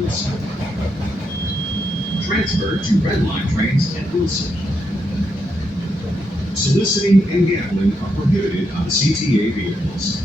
Wilson. Transfer to Red Line trains at Wilson. Soliciting and gambling are prohibited on CTA vehicles.